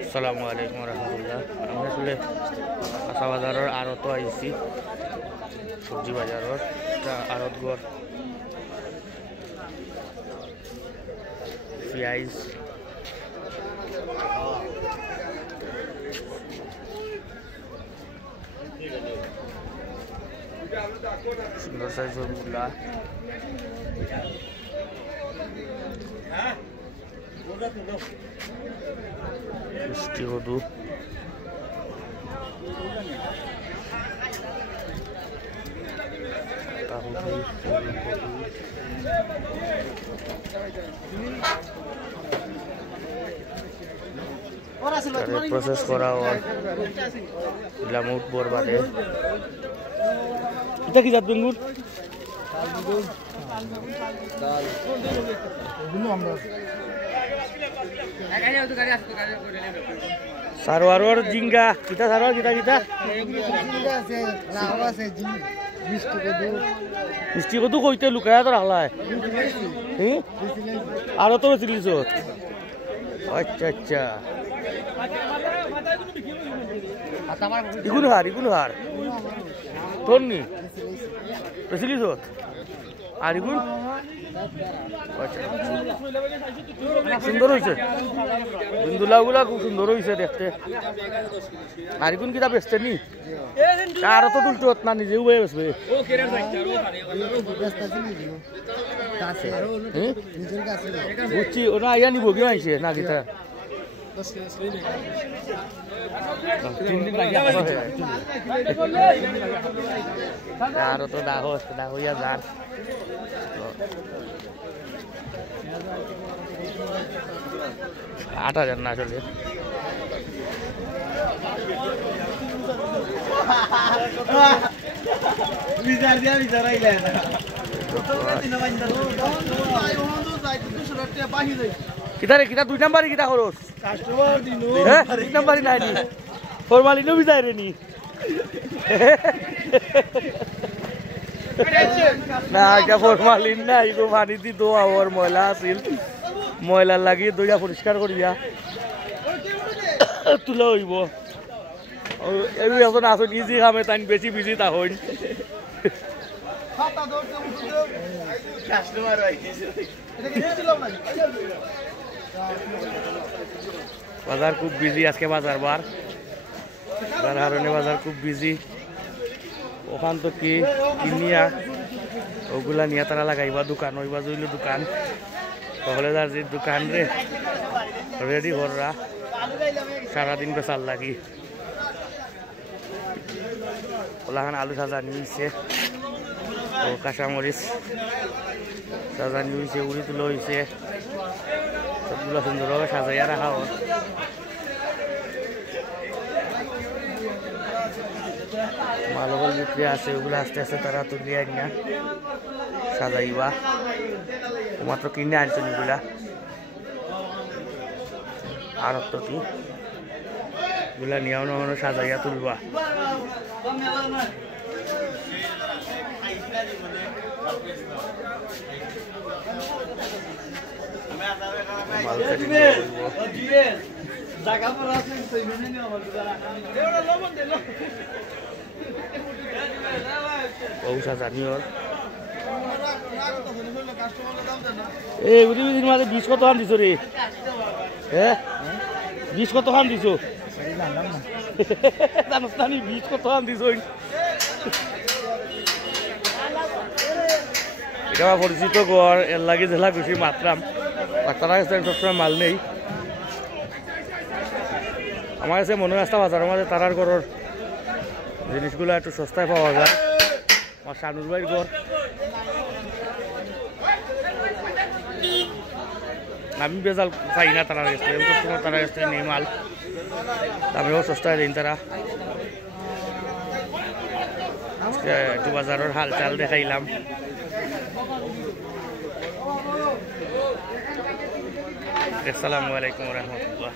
আসসালামু আলাইকুম রহমতুল্লাহ। আমি আসলে কাঁচা বাজারের আড়ত আইছি, সবজি বাজারের আড়ত ঘর পেঁয়াজ সুন্দর সাইজের মূলা, মিষ্টি কদু, প্রসেস করা গ্লামুট বরবাদে। এটা কি জাত বেঙ্গুর? সারোয়ার জিঙ্গা কিতা সারোয়ার কিতা কিতা মিষ্টি কদু কইতে লুকায়া তো রাখলায় আরো তো বেশি লিছ। আচ্ছা আচ্ছা, ইগুন হার তোর নি বেশি লিছ আর ইগুন। সুন্দর হয়েছে, বিন্দুলাগুলা খুব সুন্দর হয়েছে দেখতে। আর কোন কিতাব বেচতে নি আর তো দুলটো না নিজেও বয়ে বেসবে। বুঝছি ওনা ইয়া নিব কি আইছে না কিতা আর তো দাহ ইয়া যার 8,000 না চলে। কিতারে কিতা 2 নাম্বারই কিতা খরচ কাস্টমার দিনো হ্যাঁ 2 নাম্বারই নাই নি ফরমালিনো বিজায় রে নি না এটা ফরমালিন না ইগো পানি দি দো আওয়ার ময়লা আছিল, ময়লা লাগি দইয়া পরিষ্কার করিয়া তুলা হইব। এই এখন আসুন ইজি খামে তাই বেশি বিজি তা হইন। বাজার খুব বিজি আজকে, বাজার বার যার কারণে বাজার খুব বিজি। ওখান তো কি কিনিয়া ওগুলা নিয়ে তারা লাগাইবা দোকান, ওই বাজু হইল দোকান সকলে যার যে দোকান রে রেডি কররা সারাদিন বেচার লাগি। ওলাখান আলু সাজানি হয়েছে, ও কাঁচামরিচ সাজানি হয়েছে, উড়ি তুলো হয়েছে, সবগুলো সুন্দরভাবে সাজাইয়া রাখা হয়। মালবল বিক্রি আছে, ওগুলো আস্তে আস্তে তারা তুলিয়া নিয়া সাজাইবা। মাত্র কিনে আনছেন এগুলা আর তো কি এগুলা নিয়েও না সাজাইয়া তুলবা। মাঝে 20 কত খান দিছ রে? হ্যাঁ 20 কত খান দিছ? জানোস না 20 কত খান দিছ? এটা পরিচিত ঘর, এর লাগে জেলা খুশি মাত্রাম। ডাক্তার কাছে সবসময় মাল নেই। আমার কাছে মনে রাস্তা বাজারের মাঝে তারার ঘরের জিনিসগুলো একটু সস্তায় পাওয়া যায়। আমার শানুর ভাইয়ের ঘর, আমি বেজাল পাই না তারা কাছ থেকে, সবসময় তারা কাছ থেকে নেই মাল, দামেও সস্তায় দিন তারা। একটু বাজারের হাল চাল দেখাইলাম। আসসালামু আলাইকুম রহমতুল্লাহ।